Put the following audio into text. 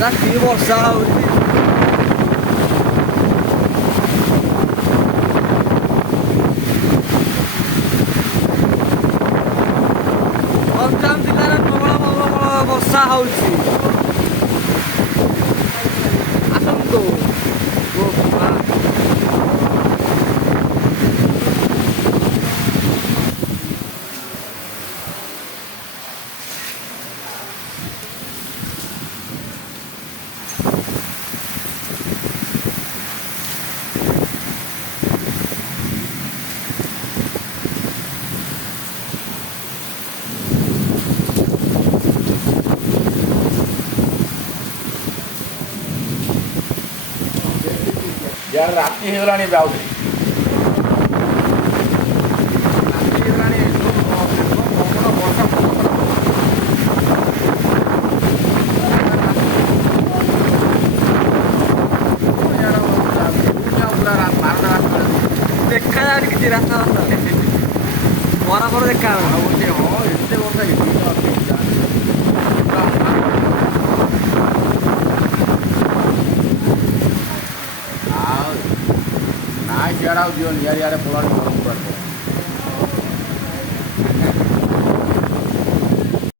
ରାତି ବର୍ଷା ହଉଛି। ଗଞ୍ଜାମ ଜିଲ୍ଲାରେ ପ୍ରବଳ ବର୍ଷା ହଉଛି। ଆସନ୍ତୁ। यार राति ହେଇଗଲାଣି ଏବେ ଆହୁରି ରାତି ହେଇଗଲାଣି ବର୍ଷା ଦେଖାଯାଉନି କିଛି ରାସ୍ତା ବରାବର ଦେଖା ହଉଛି ହଁ ଏତେ ବର୍ଷା ଆଉ ନାଇଁ ସିଆଡ଼େ ଆଉ ଯିବନି ଇଆଡ଼େ ପଳାଣି